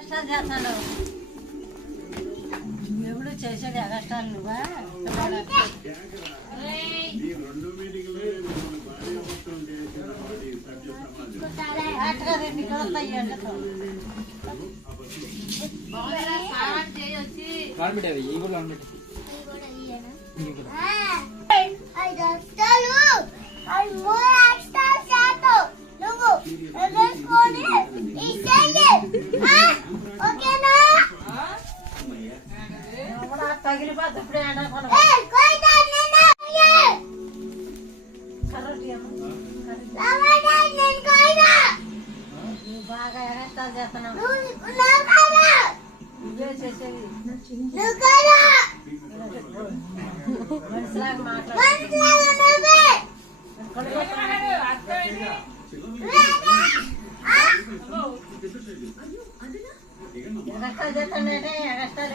కష్టాలు చేస్తాడు ఎప్పుడు చేసేది అగస్టాలు నువ్వా? అట్టుగా రెండు వస్తాయి ఎండతో? తగిలిపోతే ఇప్పుడే నువ్వు బాగా ఎగస్టాలు చేస్తున్నావు. నువ్వు చేసేది. మనిషిలాగా మాట్లాడు. ఎగస్టాలు చేస్తానంటే ఎగస్టాలు